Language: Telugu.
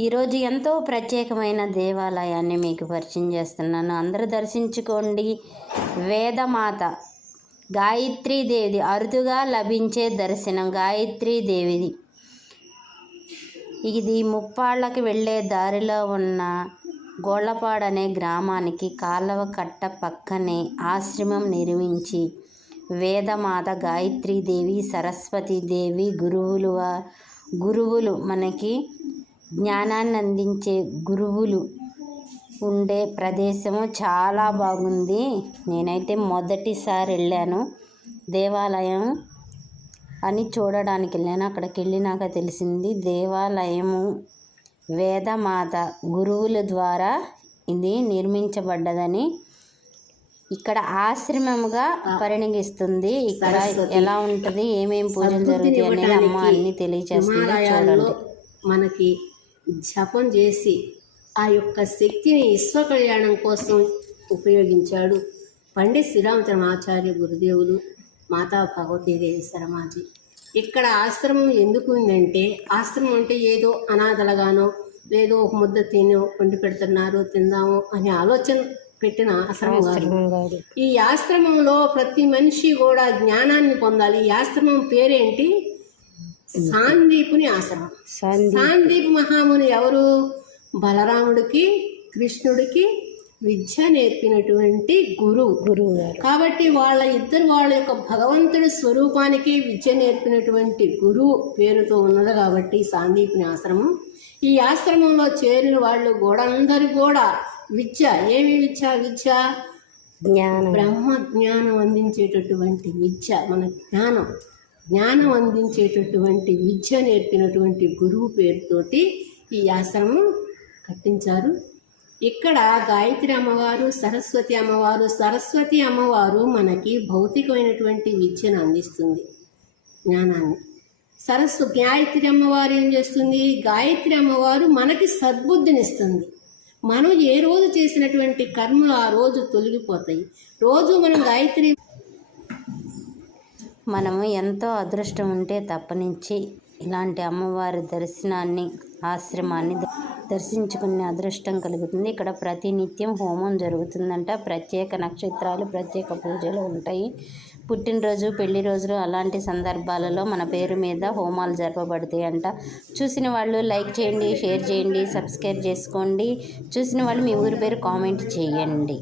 ఈరోజు ఎంతో ప్రత్యేకమైన దేవాలయాన్ని మీకు పరిచయం చేస్తున్నాను. అందరూ దర్శించుకోండి. వేదమాత గాయత్రీదేవిది అరుదుగా లభించే దర్శనం. గాయత్రీదేవిది ఇది ముప్పాళ్ళకి వెళ్ళే దారిలో ఉన్న గోళ్ళపాడు అనే గ్రామానికి కాలువ కట్ట పక్కనే ఆశ్రమం నిర్మించి వేదమాత గాయత్రీదేవి సరస్వతీదేవి గురువులు మనకి జ్ఞానాన్ని అందించే గురువులు ఉండే ప్రదేశము. చాలా బాగుంది. నేనైతే మొదటిసారి వెళ్ళాను. దేవాలయం అని చూడడానికి వెళ్ళాను. అక్కడికి వెళ్ళినాక తెలిసింది దేవాలయము వేదమాత గురువుల ద్వారా ఇది నిర్మించబడ్డదని. ఇక్కడ ఆశ్రమముగా పరిణమిస్తుంది. ఇక్కడ ఎలా ఉంటుంది, ఏమేమి పూజలు జరుగుతాయి అనేది అమ్మ అన్ని తెలియచేస్తుంది. చూడండి. మనకి జపం చేసి ఆ యొక్క శక్తిని విశ్వ కళ్యాణం కోసం ఉపయోగించాడు పండిత్ శ్రీరామచంద్రాచార్య గురుదేవులు, మాతా భగవతీదేవి శరమాజీ. ఇక్కడ ఆశ్రమం ఎందుకు ఉందంటే, ఆశ్రమం అంటే ఏదో అనాథలుగానో లేదో ఒక ముద్ద తిని వండి పెడుతున్నారు తిందాము అనే ఆలోచన పెట్టిన ఆశ్రమం కాదు. ఈ ఆశ్రమంలో ప్రతి మనిషి కూడా జ్ఞానాన్ని పొందాలి. ఈ ఆశ్రమం పేరేంటి? సాందీపుని ఆశ్రమం. సాందీప్ మహాముని ఎవరు? బలరాముడికి కృష్ణుడికి విద్య నేర్పినటువంటి గురువు. కాబట్టి వాళ్ళ యొక్క భగవంతుడి స్వరూపానికి విద్య నేర్పినటువంటి గురువు పేరుతో ఉన్నది కాబట్టి సాందీపుని ఆశ్రమం. ఈ ఆశ్రమంలో చేరిన వాళ్ళు కూడా అందరు కూడా విద్య, ఏమి విద్య? బ్రహ్మ జ్ఞానం అందించేటటువంటి విద్య. మన జ్ఞానం అందించేటటువంటి విద్య నేర్పినటువంటి గురువు పేరుతోటి ఈ ఆశ్రమం కట్టించారు. ఇక్కడ గాయత్రి అమ్మవారు, సరస్వతి అమ్మవారు మనకి భౌతికమైనటువంటి విద్యను అందిస్తుంది, జ్ఞానాన్ని. గాయత్రి అమ్మవారు ఏం చేస్తుంది? గాయత్రి అమ్మవారు మనకి సద్బుద్ధినిస్తుంది. మనం ఏ రోజు చేసినటువంటి కర్మలు ఆ రోజు తొలగిపోతాయి. రోజు మనము ఎంతో అదృష్టం ఉంటే తప్పనించి ఇలాంటి అమ్మవారి దర్శనాన్ని, ఆశ్రమాన్ని దర్శించుకునే అదృష్టం కలుగుతుంది. ఇక్కడ ప్రతినిత్యం హోమం జరుగుతుందంట. ప్రత్యేక నక్షత్రాలు, ప్రత్యేక పూజలు ఉంటాయి. పుట్టినరోజు, పెళ్లి రోజులు అలాంటి సందర్భాలలో మన పేరు మీద హోమాలు జరపబడతాయి అంట. చూసిన వాళ్ళు లైక్ చేయండి, షేర్ చేయండి, సబ్స్క్రైబ్ చేసుకోండి. చూసిన వాళ్ళు మీ ఊరి పేరు కామెంట్ చేయండి.